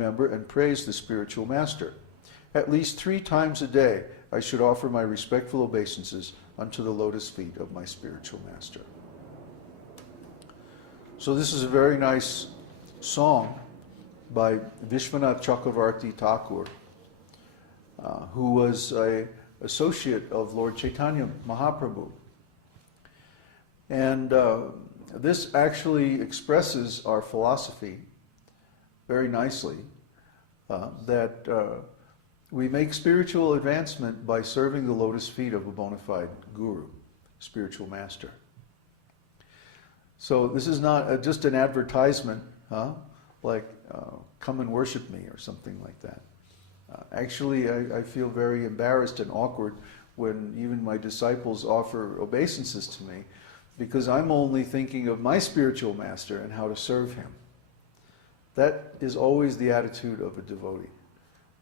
member and praise the spiritual master. At least 3 times a day, I should offer my respectful obeisances unto the lotus feet of my spiritual master. So this is a very nice song by Vishwanath Chakravarti Thakur, who was an associate of Lord Chaitanya Mahaprabhu. And this actually expresses our philosophy very nicely, that we make spiritual advancement by serving the lotus feet of a bona fide guru, spiritual master. So this is not just an advertisement, like come and worship me or something like that. Actually, I feel very embarrassed and awkward when even my disciples offer obeisances to me, because I'm only thinking of my spiritual master and how to serve him. That is always the attitude of a devotee.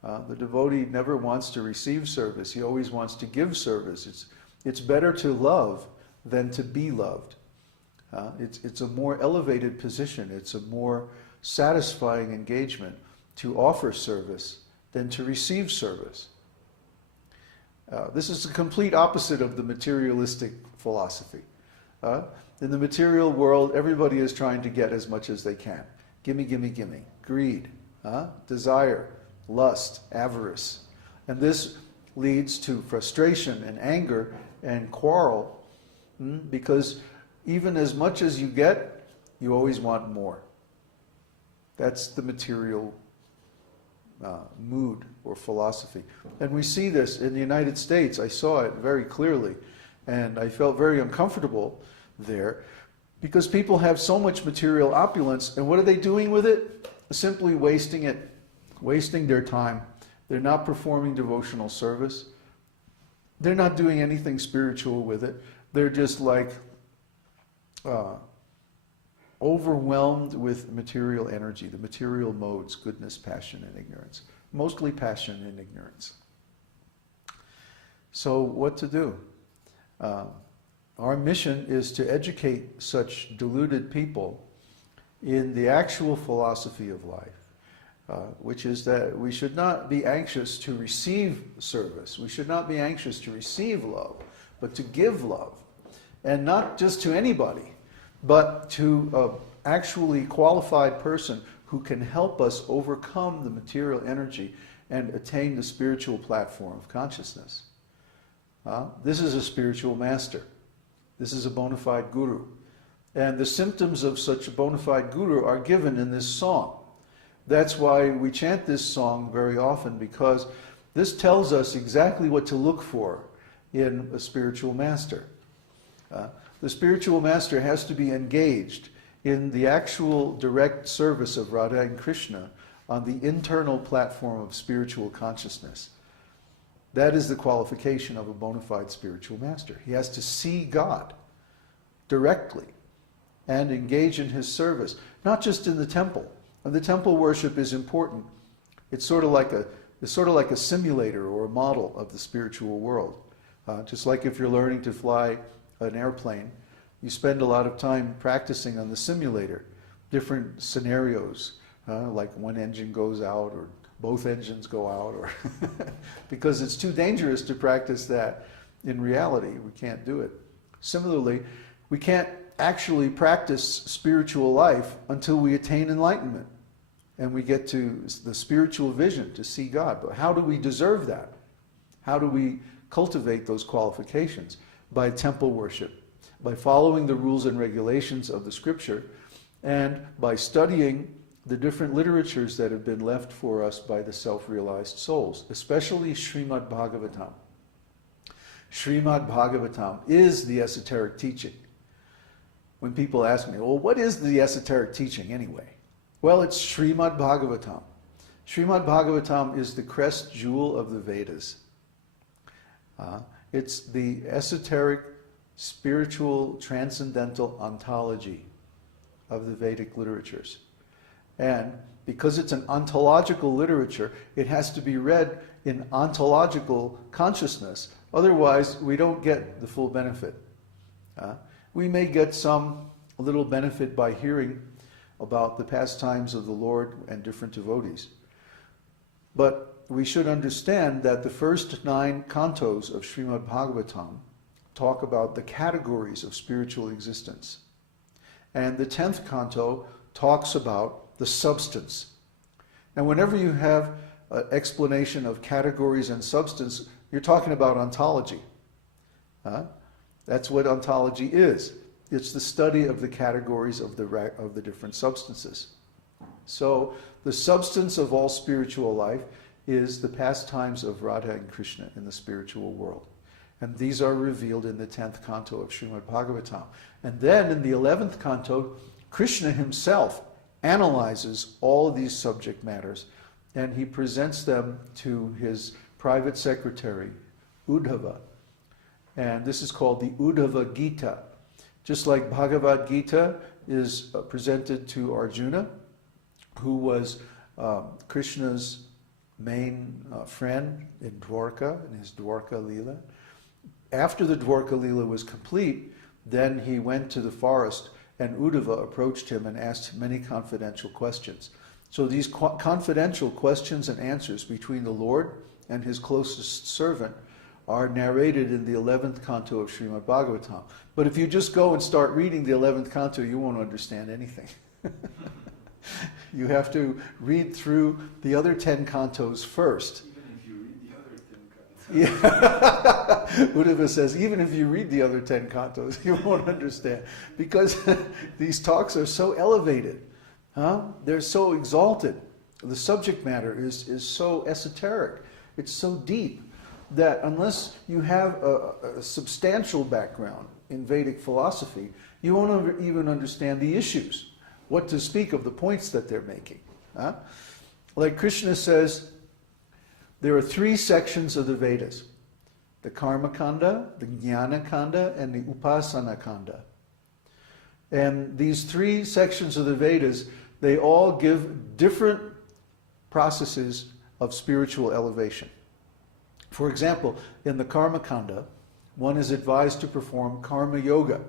The devotee never wants to receive service. He always wants to give service. It's better to love than to be loved. It's a more elevated position. It's a more satisfying engagement to offer service than to receive service. This is the complete opposite of the materialistic philosophy. In the material world, everybody is trying to get as much as they can. Gimme, gimme, gimme. Greed, desire, lust, avarice. And this leads to frustration and anger and quarrel, because even as much as you get, you always want more. That's the material mood or philosophy. And we see this in the United States. I saw it very clearly, and I felt very uncomfortable there, because people have so much material opulence, and what are they doing with it? Simply wasting it, wasting their time. They're not performing devotional service. They're not doing anything spiritual with it. They're just like overwhelmed with material energy, the material modes, goodness, passion, and ignorance. Mostly passion and ignorance. So what to do? Our mission is to educate such deluded people in the actual philosophy of life, which is that we should not be anxious to receive service. We should not be anxious to receive love, but to give love. And not just to anybody, but to an actually qualified person who can help us overcome the material energy and attain the spiritual platform of consciousness. This is a spiritual master. This is a bona fide guru. And the symptoms of such a bona fide guru are given in this song. That's why we chant this song very often, because this tells us exactly what to look for in a spiritual master. The spiritual master has to be engaged in the actual direct service of Radha and Krishna on the internal platform of spiritual consciousness. That is the qualification of a bona fide spiritual master. He has to see God directly and engage in his service, not just in the temple. And the temple worship is important. It's sort of like a simulator or a model of the spiritual world. Just like if you're learning to fly an airplane, you spend a lot of time practicing on the simulator, different scenarios, like one engine goes out or both engines go out, or because it's too dangerous to practice that in reality. We can't do it. Similarly, we can't actually practice spiritual life until we attain enlightenment and we get to the spiritual vision to see God. But how do we deserve that? How do we cultivate those qualifications? By temple worship, by following the rules and regulations of the scripture, and by studying the different literatures that have been left for us by the self-realized souls, especially Srimad Bhagavatam. Srimad Bhagavatam is the esoteric teaching. When people ask me, well, what is the esoteric teaching anyway? Well, it's Srimad Bhagavatam. Srimad Bhagavatam is the crest jewel of the Vedas. It's the esoteric, spiritual, transcendental ontology of the Vedic literatures. And because it's an ontological literature, it has to be read in ontological consciousness. Otherwise, we don't get the full benefit. We may get some little benefit by hearing about the pastimes of the Lord and different devotees. But we should understand that the first 9 cantos of Srimad Bhagavatam talk about the categories of spiritual existence. And the 10th canto talks about the substance. Now, whenever you have an explanation of categories and substance, you're talking about ontology. That's what ontology is. It's the study of the categories of the different substances. So the substance of all spiritual life is the pastimes of Radha and Krishna in the spiritual world. And these are revealed in the 10th canto of Srimad Bhagavatam. And then in the 11th canto, Krishna himself analyzes all of these subject matters, and he presents them to his private secretary, Uddhava. And this is called the Uddhava Gita. Just like Bhagavad Gita is presented to Arjuna, who was Krishna's main friend in Dwarka, in his Dwarka Leela. After the Dwarka Leela was complete, then he went to the forest, and Uddhava approached him and asked many confidential questions. So these confidential questions and answers between the Lord and his closest servant are narrated in the 11th canto of Srimad Bhagavatam. But if you just go and start reading the 11th canto, you won't understand anything. You have to read through the other 10 cantos first. Even if you read the other 10 cantos. Yeah. Uddhava says, even if you read the other 10 cantos, you won't understand. Because these talks are so elevated. They're so exalted. The subject matter is so esoteric. It's so deep that unless you have a substantial background in Vedic philosophy, you won't even understand the issues. What to speak of the points that they're making. Like Krishna says, there are 3 sections of the Vedas. The Karma Kanda, the Jnana Kanda, and the Upasana Kanda. And these 3 sections of the Vedas, they all give different processes of spiritual elevation. For example, in the Karma Kanda, one is advised to perform karma yoga,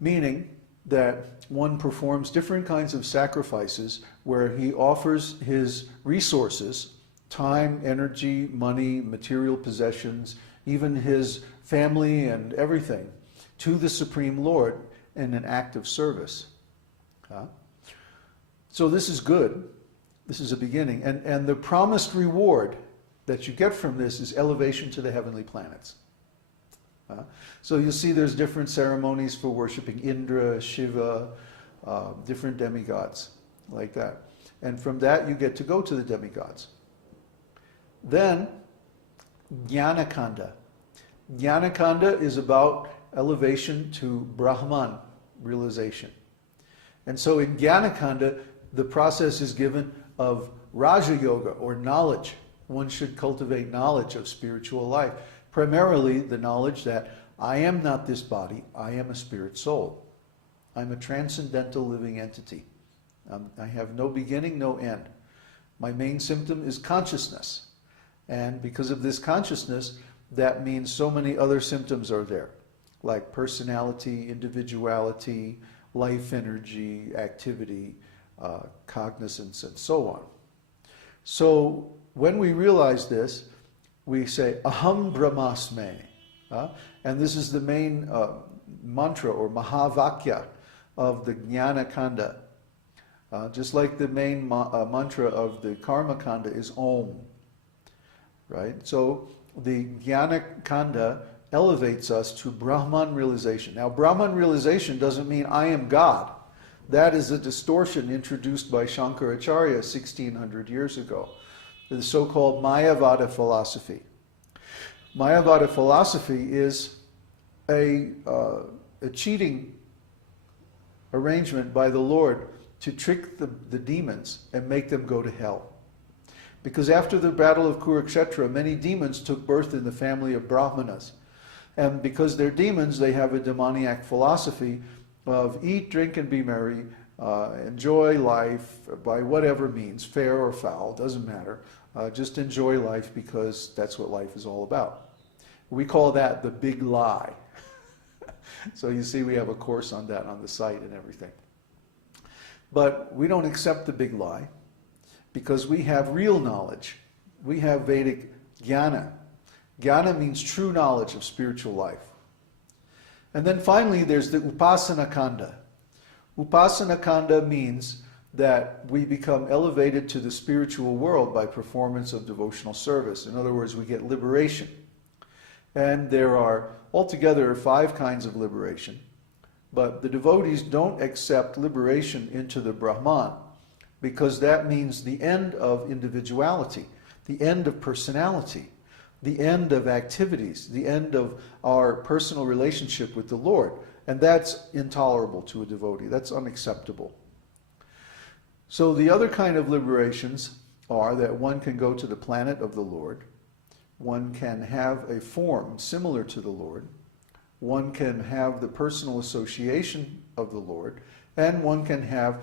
meaning that one performs different kinds of sacrifices where he offers his resources, time, energy, money, material possessions, even his family and everything, to the Supreme Lord in an act of service. So this is good. This is a beginning. And the promised reward that you get from this is elevation to the heavenly planets. So you see there's different ceremonies for worshiping Indra, Shiva, different demigods like that. And from that you get to go to the demigods. Then, Jnana Kanda. Jnana Kanda is about elevation to Brahman realization. And so in Jnana Kanda, the process is given of Raja Yoga, or knowledge. One should cultivate knowledge of spiritual life. Primarily the knowledge that I am not this body, I am a spirit soul. I'm a transcendental living entity. I have no beginning, no end. My main symptom is consciousness. And because of this consciousness, that means so many other symptoms are there, like personality, individuality, life energy, activity, cognizance, and so on. So when we realize this, we say, Aham Brahmasme. And this is the main mantra or Mahavakya of the Jnana Kanda. Just like the main mantra of the Karma Kanda is Om. Right? So the Jnana Kanda elevates us to Brahman realization. Now, Brahman realization doesn't mean I am God. That is a distortion introduced by Shankaracharya 1600 years ago. The so-called Mayavada philosophy. Mayavada philosophy is a cheating arrangement by the Lord to trick the demons and make them go to hell. Because after the battle of Kurukshetra, many demons took birth in the family of Brahmanas. And because they're demons, they have a demoniac philosophy of eat, drink, and be merry, enjoy life by whatever means, fair or foul, doesn't matter. Just enjoy life because that's what life is all about. We call that the big lie. So you see we have a course on that on the site and everything. But we don't accept the big lie because we have real knowledge. We have Vedic jnana. Jnana means true knowledge of spiritual life. And then finally, there's the upasana kanda. Upasana kanda means that we become elevated to the spiritual world by performance of devotional service. In other words, we get liberation. And there are altogether 5 kinds of liberation. But the devotees don't accept liberation into the Brahman, because that means the end of individuality, the end of personality, the end of activities, the end of our personal relationship with the Lord. And that's intolerable to a devotee. That's unacceptable. So the other kind of liberations are that one can go to the planet of the Lord, one can have a form similar to the Lord, one can have the personal association of the Lord, and one can have